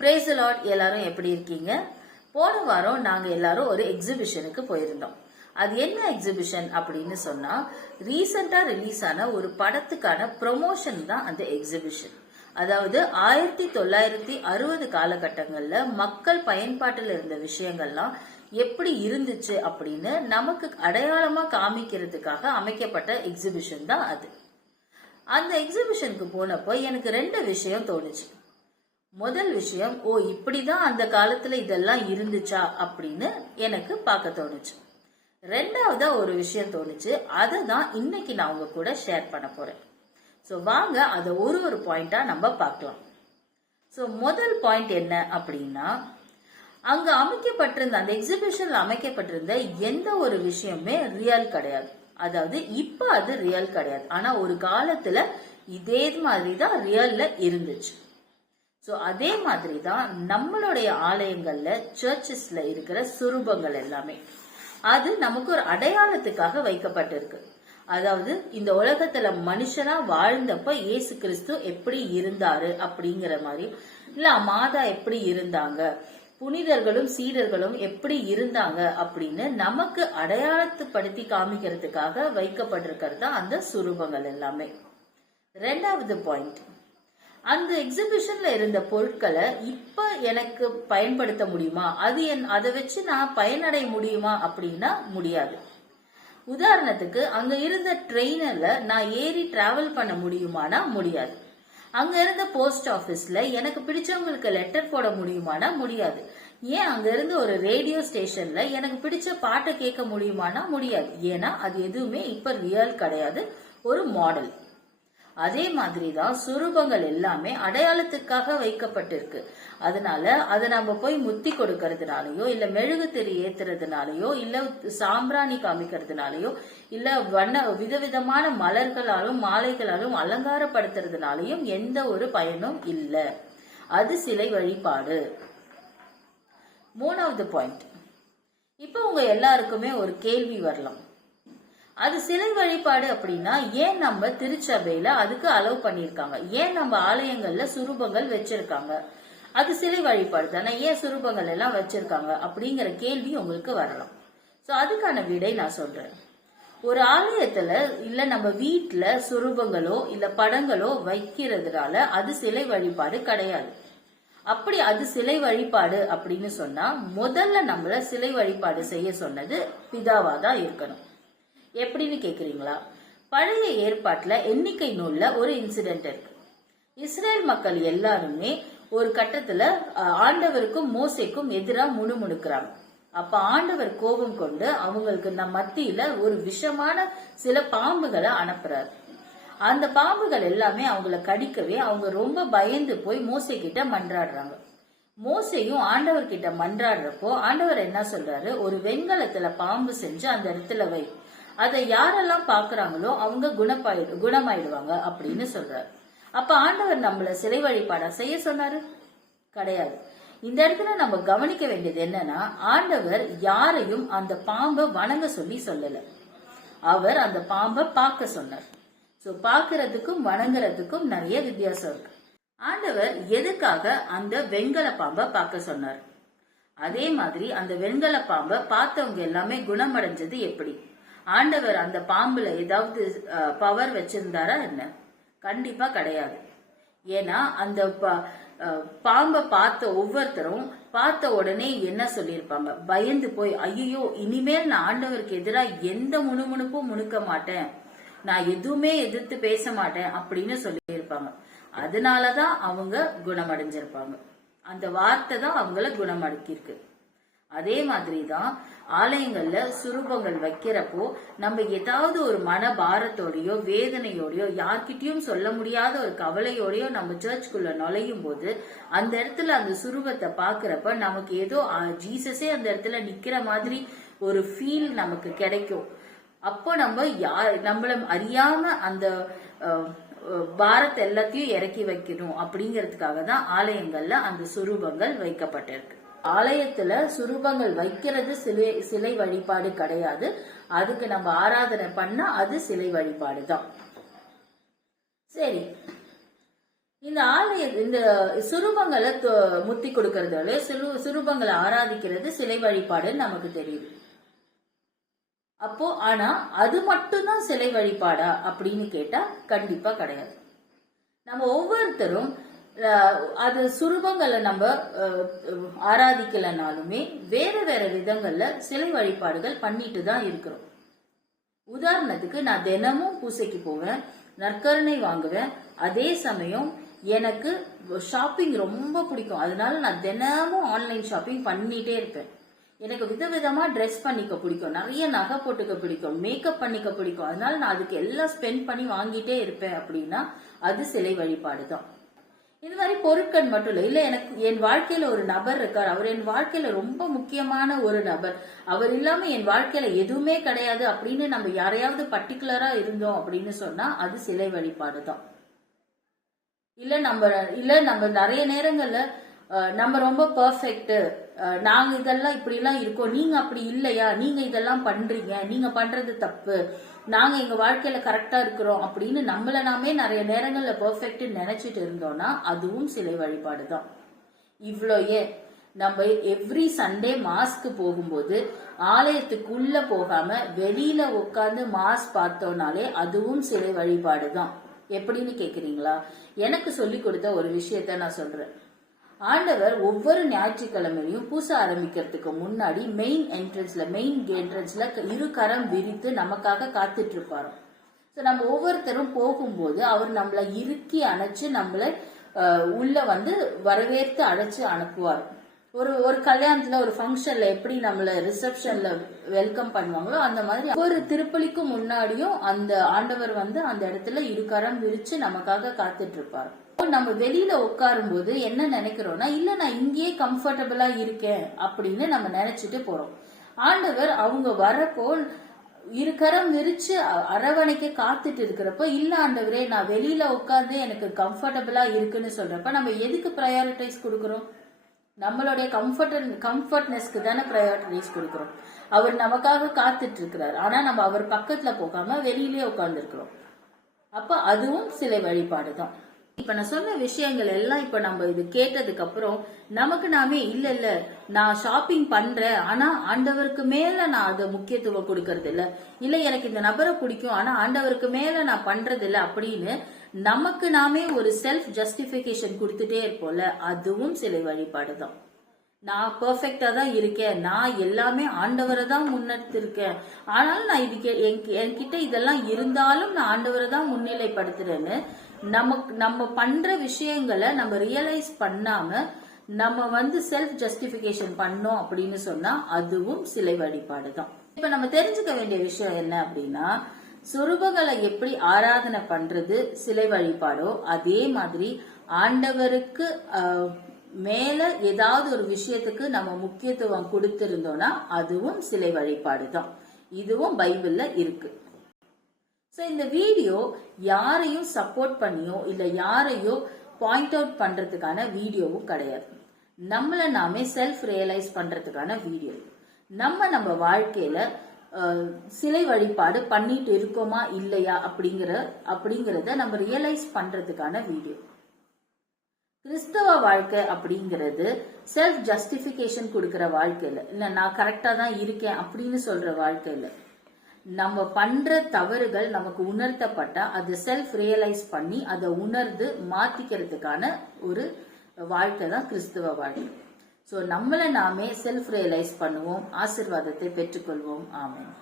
Praise the Lord. எல்லாரும் எப்படி இருக்கீங்க? போன வாரம் நாங்க எல்லாரும் ஒரு எக்ஸிபிஷனுக்கு போயிருந்தோம். அது என்ன எக்ஸிபிஷன் அப்படின்னு சொன்னா, ரீசெண்டா ரிலீஸ் ஆன ஒரு படத்துக்கான ப்ரொமோஷன் தான் அந்த எக்ஸிபிஷன். அதாவது 1960 காலகட்டங்கள்ல மக்கள் பயன்பாட்டில் இருந்த விஷயங்கள்லாம் எப்படி இருந்துச்சு அப்படின்னு நமக்கு அடையாளமா காமிக்கிறதுக்காக அமைக்கப்பட்ட எக்ஸிபிஷன் தான் அது. அந்த எக்ஸிபிஷனுக்கு போனப்போ எனக்கு 2 விஷயம் தோணுச்சு. முதல் விஷயம், இப்படிதான் அந்த காலத்துல இதெல்லாம் இருந்துச்சா அப்படின்னு எனக்கு பார்க்க தோணுச்சு. ரெண்டாவதா ஒரு விஷயம் தோணுச்சு, அதை தான் இன்னைக்கு நான் உங்க கூட ஷேர் பண்ண போறேன். ஸோ வாங்க அதை ஒரு பாயிண்டா நம்ம பார்க்கலாம். ஸோ முதல் பாயிண்ட் என்ன அப்படின்னா, அங்க அமைக்கப்பட்டிருந்த அந்த எக்ஸிபிஷன்ல அமைக்கப்பட்டிருந்த எந்த ஒரு விஷயமே ரியல் கிடையாது. அதாவது இப்ப அது ரியல் கிடையாது, ஆனா ஒரு காலத்துல இதே மாதிரி தான் ரியல்ல இருந்துச்சு. ஸோ அதே மாதிரி தான் நம்மளுடைய ஆலயங்கள்ல சர்ச்சஸ்ல இருக்கிற சுரூபங்கள் எல்லாமே அது நமக்கு ஒரு அடையாளத்துக்காக வைக்கப்பட்டிருக்கு. அதாவது இந்த உலகத்துல மனுஷனா வாழ்ந்தப்ப இயேசு கிறிஸ்து எப்படி இருந்தாரு அப்படிங்கிற மாதிரி, இல்ல மாதா எப்படி இருந்தாங்க, புனிதர்களும் சீடர்களும் எப்படி இருந்தாங்க அப்படின்னு நமக்கு அடையாளத்துப்படுத்தி காமிக்கிறதுக்காக வைக்கப்பட்டிருக்கிறது தான் அந்த சுரூபங்கள் எல்லாமே. ரெண்டாவது பாயிண்ட், அந்த எக்ஸிபிஷன்ல இருந்த பொருட்களை இப்ப எனக்கு பயன்படுத்த முடியுமா, அதை வச்சு நான் பயனடைய முடியுமா அப்படின்னா முடியாது. உதாரணத்துக்கு அங்க இருந்த ட்ரெயினர்ல நான் ஏறி டிராவல் பண்ண முடியுமானா முடியாது. அங்க இருந்த போஸ்ட் ஆபீஸ்ல எனக்கு பிடிச்சவங்களுக்கு லெட்டர் போட முடியுமானா முடியாது. ஏன் அங்க இருந்த ஒரு ரேடியோ ஸ்டேஷன்ல எனக்கு பிடிச்ச பாட்டை கேட்க முடியுமானா முடியாது. ஏன்னா அது எதுவுமே இப்ப ரியல் கிடையாது, ஒரு மாடல். அதே மாதிரிதான் சுரூபங்கள் எல்லாமே அடையாளத்துக்காக வைக்கப்பட்டிருக்கு. அதனால அதை நம்ம போய் முத்தி கொடுக்கறதுனாலயோ, இல்ல மெழுகு திரி ஏத்துறதுனாலயோ, இல்ல சாம்பிராணி காமிக்கிறதுனாலயோ, இல்ல விதவிதமான மலர்களாலும் மாலைகளாலும் அலங்காரப்படுத்துறதுனாலயும் எந்த ஒரு பயனும் இல்ல. அது சிலை வழிபாடு. மூணாவது பாயிண்ட், இப்ப உங்க எல்லாருக்குமே ஒரு கேள்வி வரலாம், அது சிலை வழிபாடு அப்படின்னா ஏன் நம்ம திருச்சபையில அதுக்கு அலோவ் பண்ணிருக்காங்க, ஏன் நம்ம ஆலயங்கள்ல சுரூபங்கள் வச்சிருக்காங்க, அது சிலை வழிபாடு தானே, ஏன் சுரூபங்கள் எல்லாம் வச்சிருக்காங்க அப்படிங்கிற கேள்வி உங்களுக்கு வரலாம். சோ அதுக்கான விடை நான் சொல்றேன். ஒரு ஆலயத்துல இல்ல நம்ம வீட்டுல சுரூபங்களோ இல்ல படங்களோ வைக்கிறதுனால அது சிலை வழிபாடு கிடையாது. அப்படி அது சிலை வழிபாடு அப்படின்னு சொன்னா முதல்ல நம்மள சிலை வழிபாடு செய்ய சொன்னது பிதாவாதான் இருக்கணும். எப்படின்னு கேக்குறீங்களா? பழைய ஏற்பாட்டுல எண்ணிக்கை நூல்ல ஒரு இன்சிடென்ட் இருக்கு. இஸ்ரேல் மக்கள் எல்லாருமே ஒரு கட்டத்துல ஆண்டவருக்கும் மோசேக்கும் எதிராக முணுமுணுக்கிறாங்க. அப்ப ஆண்டவர் கோபம் கொண்டு அவங்களுக்கு மத்தியில ஒரு விஷமான சில பாம்புகளை அனுப்புறாரு. அந்த பாம்புகள் எல்லாமே அவங்கள கடிக்கவே அவங்க ரொம்ப பயந்து போய் மோசே கிட்ட மன்றாடுறாங்க. மோசையும் ஆண்டவர் கிட்ட மன்றாடுறப்போ ஆண்டவர் என்ன சொல்றாரு, ஒரு வெண்கலத்துல பாம்பு செஞ்சு அந்த இடத்துல வை, அதை யாரெல்லாம் பாக்குறாங்களோ அவங்க குணமாயிடுவாங்க அப்படின்னு சொல்றாரு. அப்ப ஆண்டவர் நம்மள சிலை வழிபாடா செய்ய சொன்னாரு? கிடையாது. இந்த இடத்துல நம்ம கவனிக்க வேண்டியது என்னன்னா, ஆண்டவர் யாரையும் அந்த பாம்பை வணங்க சொல்லல, அவர் அந்த பாம்பை பார்க்க சொன்னார். சோ பாக்குறதுக்கும் வணங்குறதுக்கும் நிறைய வித்தியாசம் இருக்கு. ஆண்டவர் எதுக்காக அந்த வெண்கல பாம்பை பார்க்க சொன்னார்? அதே மாதிரி அந்த வெண்கல பாம்பை பார்த்தவங்க எல்லாமே குணமடைஞ்சது எப்படி? ஆண்டவர் அந்த பாம்புல ஏதாவது பவர் வச்சிருந்தாரா என்ன? கண்டிப்பா கிடையாது. ஏன்னா அந்த பாம்பை பார்த்த ஒவ்வொருத்தரும் பார்த்த உடனே என்ன சொல்லியிருப்பாங்க, பயந்து போய் ஐயோ இனிமேல் நான் ஆண்டவருக்கு எதிராக எந்த முணுமுணுப்பும் முணுக்க மாட்டேன், நான் எதுவுமே எதிர்த்து பேச மாட்டேன் அப்படின்னு சொல்லியிருப்பாங்க. அதனாலதான் அவங்க குணமடைஞ்சிருப்பாங்க. அந்த வார்த்தை தான் அவங்கள குணமடக்கிருக்கு. அதே மாதிரிதான் ஆலயங்கள்ல சுரூபங்கள் வைக்கிறப்போ நம்ம ஏதாவது ஒரு மன பாரத்தோடயோ வேதனையோடயோ யார்கிட்டயும் சொல்ல முடியாத ஒரு கவலையோடயோ நம்ம சர்ச்சுக்குள்ள நுழையும் போது அந்த இடத்துல அந்த சுரூபத்தை பாக்குறப்ப நமக்கு ஏதோ ஜீசஸே அந்த இடத்துல நிக்கிற மாதிரி ஒரு ஃபீல் நமக்கு கிடைக்கும். அப்போ நம்ம நம்மள அறியாம அந்த பாரத்தை எல்லாத்தையும் இறக்கி வைக்கணும் அப்படிங்கிறதுக்காக தான் ஆலயங்கள்ல அந்த சுரூபங்கள் வைக்கப்பட்டிருக்கு. ஆலயத்துல சுரூபங்கள் வைக்கிறது சிலை வழிபாடு கிடையாது. அதுக்கு நம்ம ஆராதனை பண்ணா அது சிலை வழிபாடு தான். சரி, இந்த சுரூபங்களை முத்தி கொடுக்கறதால சுரூபங்களை ஆராதிக்கிறது சிலை வழிபாடுன்னு நமக்கு தெரியுது. அப்போ ஆனா அது மட்டும்தான் சிலை வழிபாடா அப்படின்னு கேட்டா கண்டிப்பா கிடையாது. நம்ம ஒவ்வொருத்தரும் அது சுரூபங்களை நம்ம ஆராதிக்கலனாலுமே வேற வேற விதங்கள்ல சிலை வழிபாடுகள் பண்ணிட்டு தான் இருக்கிறோம். உதாரணத்துக்கு நான் தினமும் பூசைக்கு போவேன், நற்கருணை வாங்குவேன். அதே சமயம் எனக்கு ஷாப்பிங் ரொம்ப பிடிக்கும். அதனால நான் தினமும் ஆன்லைன் ஷாப்பிங் பண்ணிட்டே இருப்பேன். எனக்கு விதவிதமா ட்ரெஸ் பண்ணிக்க பிடிக்கும், நிறைய நகை போட்டுக்க பிடிக்கும், மேக்கப் பண்ணிக்க பிடிக்கும். அதனால நான் அதுக்கு எல்லாம் ஸ்பெண்ட் பண்ணி வாங்கிட்டே இருப்பேன். அப்படின்னா அது சிலை வழிபாடு தான். இது மாதிரி பொருட்கள் மட்டும் இல்ல எனக்கு என் வாழ்க்கையில ஒரு நபர் இருக்கார், அவர் என் வாழ்க்கையில ரொம்ப முக்கியமான ஒரு நபர், அவர் இல்லாம என் வாழ்க்கையில எதுவுமே கிடையாது அப்படின்னு நம்ம யாரையாவது பர்டிகுலரா இருந்தோம் அப்படின்னு சொன்னா அது சிலை வழிபாடு தான். இல்ல நம்ம நிறைய நேரங்கள்ல நம்ம ரொம்ப பெர்ஃபெக்ட், நாங்க இதெல்லாம் இப்படி எல்லாம் இருக்கோம், நீங்க அப்படி இல்லையா, நீங்க இதெல்லாம் பண்றீங்க, நீங்க பண்றது தப்பு, நாங்க எங்க வாழ்க்கையில கரெக்டா இருக்கிறோம் அப்படின்னு நம்மள நாமே நிறைய நேரங்கள்ல பெர்ஃபெக்ட் நினைச்சிட்டு இருந்தோம்னா அதுவும் சிலை வழிபாடு தான். இவ்வளோ ஏன் நம்ம எவ்ரி சண்டே மாஸ்க்கு போகும்போது ஆலயத்துக்குள்ள போகாம வெளியில உட்கார்ந்து மாஸ் பார்த்தோம்னாலே அதுவும் சிலை வழிபாடு தான். எப்படின்னு கேக்குறீங்களா? எனக்கு சொல்லி கொடுத்த ஒரு விஷயத்த நான் சொல்றேன். ஆண்டவர் ஒவ்வொரு ஞாயிற்றுக்கிழமையும் பூசை ஆரம்பிக்கிறதுக்கு முன்னாடி மெயின் என்ட்ரன்ஸ்ல இரு கரம் விரித்து நமக்காக காத்துட்டு இருப்பாரு. நம்ம ஒவ்வொருத்தரும் போகும்போது அவர் நம்மளை இறுக்கி அணைச்சு நம்மளை உள்ள வரவேற்று அழைச்சு அனுப்புவார். ஒரு கல்யாணத்துல ஒரு ஃபங்க்ஷன்ல எப்படி நம்மள ரிசப்ஷன்ல வெல்கம் பண்ணுவாங்களோ அந்த மாதிரி ஒரு திருப்பலிக்கும் முன்னாடியும் அந்த ஆண்டவர் அந்த இடத்துல இரு கரம் விரிச்சு நமக்காக காத்துட்டு இருப்பாரு. நம்ம வெளியில உட்காரும் போது என்ன நினைக்கிறோம்னா, இல்ல நான் இங்கேயே கம்ஃபர்டபுளா இருக்கேன் அப்படின்னு நம்ம நினைச்சிட்டு போறோம். ஆண்டவர் அவங்க வரப்போ இரு கரம் விரிச்சு அரவணைக்க காத்துட்டு இருக்கிறப்ப, இல்ல ஆண்டவரே நான் வெளியில உட்கார்ந்து எனக்கு கம்ஃபர்டபுளா இருக்குன்னு சொல்றப்ப நம்ம எதுக்கு ப்ரையாரிட்டைஸ் கொடுக்கறோம்? நம்மளுடைய கம்ஃபர்ட்னஸ்க்கு தானே ப்ரையாரிட்டைஸ் கொடுக்கறோம். அவர் நமக்காக காத்துட்டு இருக்கிறார், ஆனா நம்ம அவர் பக்கத்துல போகாம வெளியிலேயே உட்கார்ந்து இருக்கிறோம். அப்ப அதுவும் சிலை வழிபாடு தான். இப்ப நான் சொன்ன விஷயங்கள் எல்லாம் இப்ப நம்ம இது கேட்டதுக்கு அப்புறம் நமக்கு நாமே இல்ல நான் ஷாப்பிங் பண்றேன், ஆனா ஆண்டவருக்கு மேல நான் அதை முக்கியத்துவம் கொடுக்கறது இல்ல எனக்கு இந்த நபரை பிடிக்கும் ஆனா ஆண்டவருக்கு மேல நான் பண்றது இல்ல அப்படின்னு நமக்கு நாமே ஒரு செல்ஃப் ஜஸ்டிபிகேஷன் கொடுத்துட்டே இருப்போம்ல, அதுவும் சிலை வழிபாடு தான். நான் பெர்ஃபெக்டா தான் இருக்கேன், நான் எல்லாமே ஆண்டவரை தான் முன்னெடுத்திருக்கேன், ஆனாலும் நான் இதுக்கு என்கிட்ட இதெல்லாம் இருந்தாலும் நான் ஆண்டவரை தான் முன்னிலைப்படுத்துறேன்னு நம்ம பண்ற விஷயங்களை நம்ம ரியலைஸ் பண்ணாம நம்ம செல்ஃப் ஜஸ்டிபிகேஷன் பண்ணோம் அப்படின்னு சொன்னா அதுவும் சிலை வழிபாடு தான். இப்ப நம்ம தெரிஞ்சுக்க வேண்டிய விஷயம் என்ன அப்படின்னா, சுரூபங்களை எப்படி ஆராதனை பண்றது சிலை வழிபாடோ அதே மாதிரி ஆண்டவருக்கு மேல ஏதாவது ஒரு விஷயத்துக்கு நம்ம முக்கியத்துவம் கொடுத்திருந்தோம்னா அதுவும் சிலை வழிபாடு தான். இதுவும் பைபிள்ல இருக்கு. இந்த வீடியோ யாரையும் சப்போர்ட் பண்ணியோ இல்ல யாரையோ பாயிண்ட் அவுட் பண்றதுக்கான வீடியோவும் கிடையாது. நம்மள நாமே செல்ஃப் ரியலைஸ் பண்றதுக்கான வீடியோ. நம்ம வாழ்க்கையில சிலை வழிபாடு பண்ணிட்டு இருக்கோமா இல்லையா அப்படிங்கறத நம்ம ரியலைஸ் பண்றதுக்கான வீடியோ. கிறிஸ்தவ வாழ்க்கை அப்படிங்கிறது செல்ஃப் ஜஸ்டிபிகேஷன் கொடுக்கற வாழ்க்கையில இல்ல நான் கரெக்டா தான் இருக்கேன் அப்படின்னு சொல்ற வாழ்க்கையில நம்ம பண்ற தவறுகள் நமக்கு உணர்த்தப்பட்டா அதை செல்ஃப் ரியலைஸ் பண்ணி அதை உணர்ந்து மாத்திக்கிறதுக்கான ஒரு வாழ்க்கை தான் கிறிஸ்தவ வாழ்க்கை. நம்மள நாமே செல்ஃப் ரியலைஸ் பண்ணுவோம், ஆசீர்வாதத்தை பெற்றுக்கொள்வோம். ஆமென்.